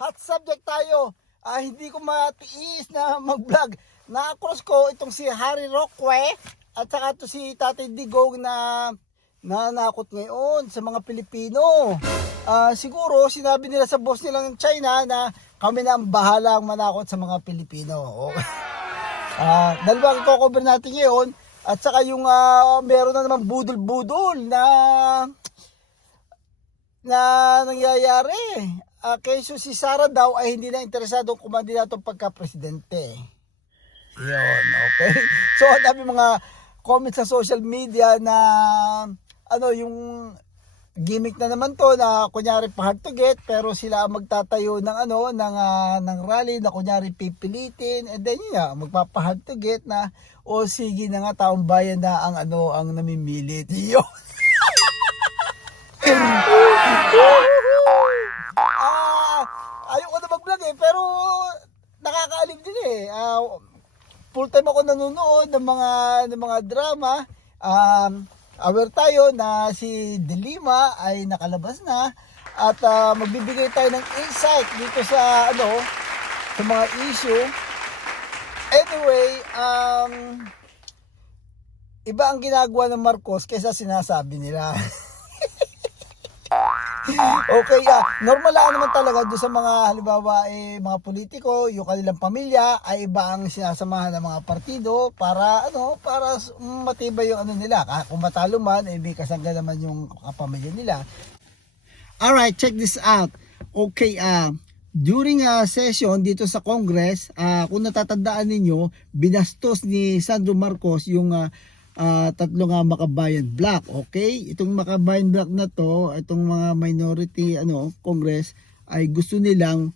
hot subject tayo. Hindi ko matiis na mag-vlog. Na-cross ko itong si Harry Roque at saka ito si Tatay Digong na nanakot ngayon sa mga Pilipino. Siguro sinabi nila sa boss nilang China na kami na ang bahalang manakot sa mga Pilipino. Dalawang cover natin ngayon at saka yung meron na naman budol-budol na nangyayari. Kaysa si Sara daw ay hindi na interesado kumandidato pagka-presidente. Yun, okay. So, ang dami mga comments sa social media na yung gimmick na naman to na kunyari pa hard to get pero sila ang magtatayo ng ng rally na kunyari pipilitin and then magpapa hard to get na sige na nga taong bayan na ang ang namimilit. Yun. Ayoko na mag-vlog pero nakakaalim din full time ako nanonood ng mga drama. Aware tayo na si Delima ay nakalabas na at magbibigay tayo ng insight dito sa sa mga issue. Anyway, iba ang ginagawa ng Marcos kaysa sinasabi nila. Okay, normal lang naman talaga doon sa mga halimbawa mga politiko, yung kanilang pamilya ay iba ang sinasamahan ng mga partido para para matibay yung nila. Kung matalo man, may kasangga naman yung kapamilya nila. Alright, check this out. Okay, during a session dito sa Congress, kung natatandaan ninyo, binastos ni Sandro Marcos yung tatlong Makabayan Block. Okay, itong Makabayan Block na to, itong mga minority Congress ay gusto nilang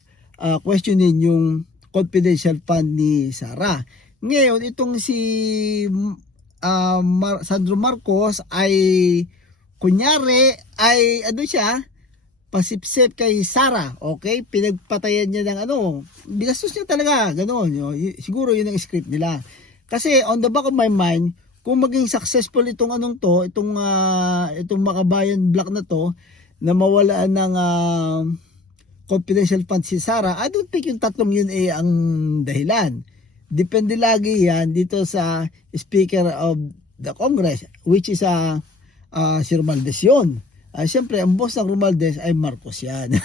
questionin yung confidential fund ni Sara. Ngayon itong si Sandro Marcos ay kunyari ay siya pasipsip kay Sara. Okay, pinagpatayan niya ng binastos niya talaga ganoon. Siguro yun ang script nila. Kasi on the back of my mind, kung maging successful itong itong Makabayan Block na to na mawalaan ng confidential fund si Sara, I don't think yung tatlong yun ang dahilan. Depende lagi yan dito sa Speaker of the Congress, which is si Romualdez yun. Siyempre, ang boss ng Romualdez ay Marcos yan.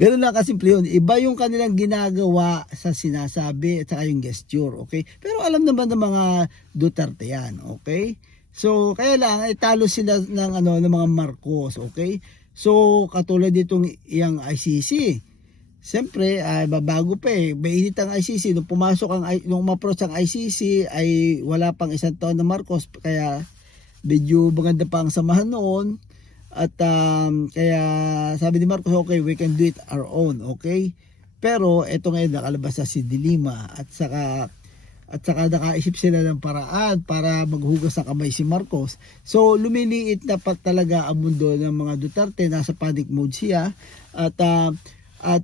Ganun lang kasimple yun. Iba yung kanilang ginagawa sa sinasabi at saka yung gesture, okay? Pero alam naman ng mga Duterte yan, okay? So, kaya lang, talo sila ng mga Marcos, okay? So, katulad ditong iyang ICC. Siyempre, babago pa mainit ang ICC. Nung ma-approach ang ICC, ay wala pang isang taon na Marcos. Kaya, medyo maganda pa ang samahan noon. At kaya sabi ni Marcos, okay, we can do it our own, okay? Pero eto ngayon nakalabas na si Delima at saka nakaisip sila ng paraan para maghugas ng kamay si Marcos. So lumiliit na talaga ang mundo ng mga Duterte, nasa panic mode siya at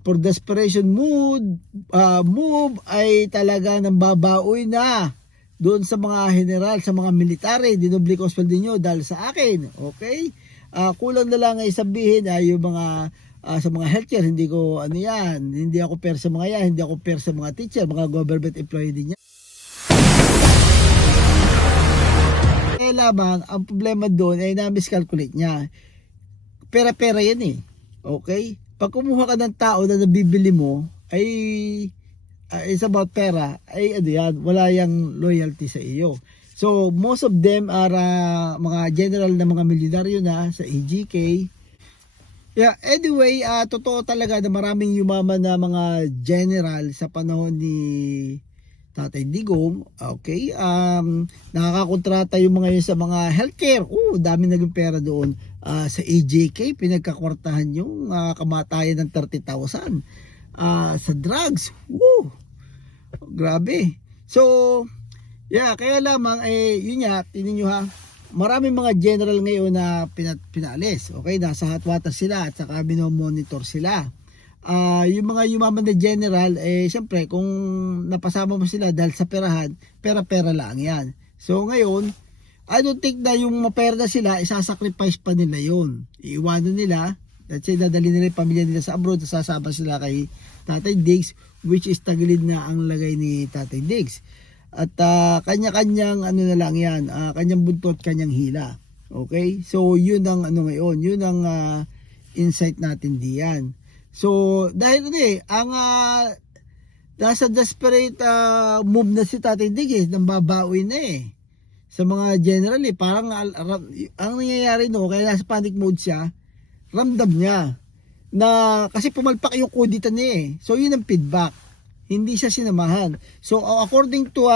for desperation move ay talaga nang babaoy na doon sa mga general, sa mga military. Dinoble ko sweldo niyo dahil sa akin, okay? Kulang na lang ay sabihin yung mga sa mga healthcare, hindi ko hindi ako fair sa mga yan, hindi ako fair sa mga teacher, mga government employee din yan. Kaya lamang, ang problema doon ay na-miscalculate niya. Pera-pera yan okay? Pag kumuha ka ng tao na nabibili mo, ay is about pera, ay yan, wala yang loyalty sa iyo. So, most of them are mga general na mga milyonaryo na sa AGK. Yeah, anyway, totoo talaga na maraming yumaman na mga general sa panahon ni Tatay Digong. Okay, nakakakontrata yung mga yun sa mga healthcare. Dami naging pera doon. Sa AGK, pinagkakwartahan yung kamatayan ng 30,000. Sa drugs, grabe. So, kaya lamang yun nga, tingnan nyo maraming mga general ngayon na pinalis, okay? Nasa hot water sila at saka binomonitor sila. Yung mga yumaman na general, siyempre kung napasama mo sila dahil sa perahan, pera-pera lang yan. So ngayon, I don't think na yung mapera na sila, isasacrifice pa nila yun. Iiwanan nila Let's say, dadali nila yung pamilya nila sa abroad, sasama sila kay Tatay Diggs, which is tagilid na ang lagay ni Tatay Diggs. At kanya-kanyang ano na lang yan, kanyang buntot, kanyang hila. Okay? So, yun ang ano ngayon, yun ang insight natin diyan. So, dahil ang nasa desperate move na si Tatay Diggs, nang babawi na sa mga general parang ang nangyayari kaya nasa panic mode siya, ramdam niya na kasi pumalpak yung kudita niya so yun ang feedback, hindi siya sinamahan. So according to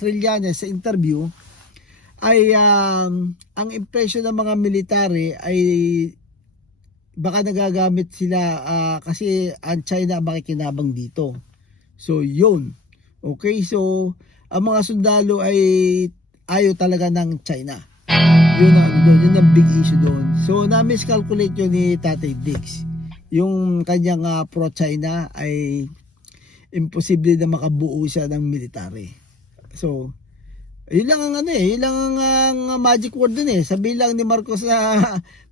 Trillanes sa interview ay ang impression ng mga military ay baka nagagamit sila kasi ang China ang makikinabang dito. So yun, okay, so ang mga sundalo ay ayaw talaga ng China. Yun ang doon, yun ang big issue doon. So na-miscalculate yun ni Tatay Diggs. Yung kanyang pro-China ay imposible na makabuo siya ng military. So yun lang ang yun lang ang magic word dun Sabi lang ni Marcos na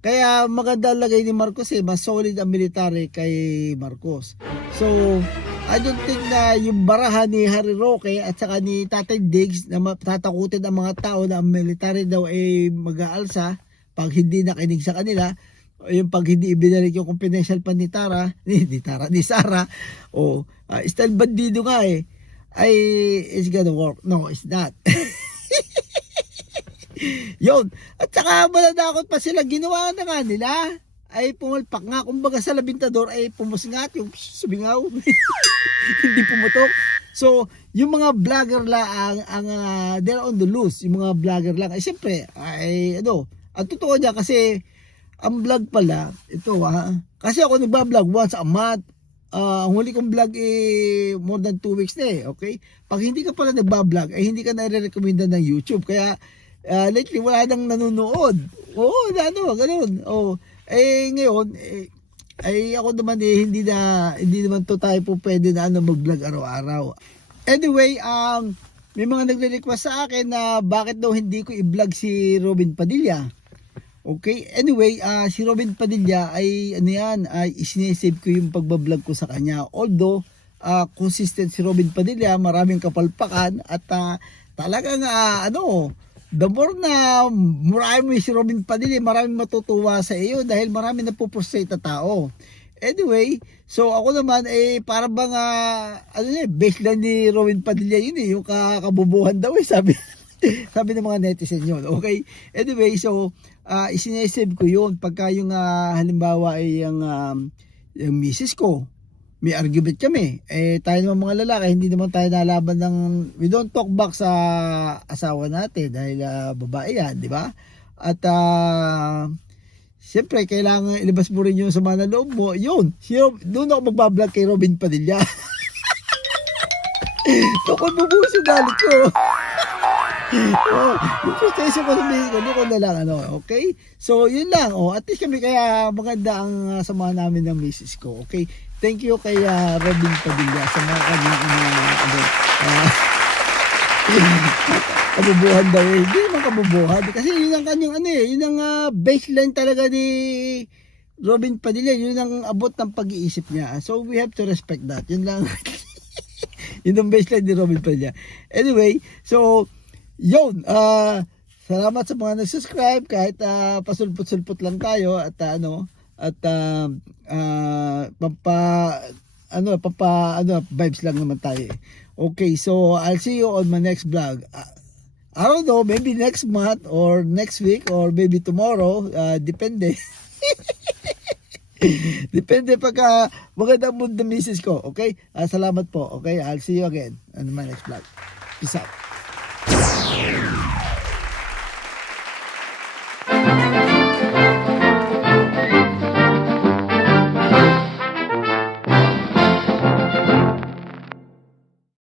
kaya maganda lagay ni Marcos mas solid ang military kay Marcos. So I don't think na yung barahan ni Harry Roque at saka ni Tatay Diggs na matatakutin ang mga tao na ang military daw ay mag-aalsa pag hindi nakinig sa kanila, yung pag hindi ibinalik yung confidential pa ni Sara, o style bandido nga ay it's gonna work. No, it's not. Yun. At saka mananakot pa sila, ginawa na nga nila. Ay pumalpak nga, kumbaga sa labintador ay pumusngat yung subingaw. Hindi pumutok. So, yung mga vlogger lang they're on the loose, yung mga vlogger lang. Ay siyempre, ay ang totoo niya kasi ang vlog pala, ito kasi ako nagba-vlog once a month. Ang huli kong vlog more than 2 weeks na okay? Pag hindi ka pala nagba-vlog, ay hindi ka nare-recommenda ng YouTube. Kaya lately wala nang nanonood. Oo, ganun. Ngayon, ay ako naman hindi naman to tayo po pwede na mag-vlog araw-araw. Anyway, may mga nagre-request sa akin na bakit daw hindi ko i-vlog si Robin Padilla. Okay, anyway, si Robin Padilla ay ay isinesave ko yung pagbablog ko sa kanya. Although, consistent si Robin Padilla, maraming kapalpakan at talagang the more na marami si Robin Padilla, maraming matutuwa sa iyo dahil marami na puprostrate na tao. Anyway, so ako naman para bang baseline ni Robin Padilla yun yung kakabubuhan daw sabi sabi ng mga netizen yun. Okay? Anyway, so isinesave ko yun pagka yung halimbawa ay yung misis ko may argument kami. Tayo naman mga lalaki, hindi naman tayo nalaban ng, we don't talk back sa asawa natin dahil babae yan, di ba? At siyempre, kailangan ilabas mo rin yung sama na loob mo. Yun, doon ako magbablog kay Robin Padilla. So, kung bubuhos yung galit ko. Yung frustration ko sabihin ko, doon ko na lang, okay? So, yun lang, at least kami kaya maganda ang samahan namin ng misis ko, okay? Thank you kay Robin Padilla sa mga kanyang kabubuhan daw hindi naman kabubuhan kasi yun ang kanyang yun ang baseline talaga ni Robin Padilla, yun ang abot ng pag-iisip niya, so we have to respect that, yun lang. Yun ang baseline ni Robin Padilla. Anyway, so yun, salamat sa mga nag-subscribe kahit pasulpot-sulpot lang tayo at vibes lang naman tayo. Okay, so I'll see you on my next vlog. I don't know, maybe next month or next week or maybe tomorrow, depende. Depende pagka maganda mood ng misis ko, okay? Salamat po, okay? I'll see you again on my next vlog. Peace out.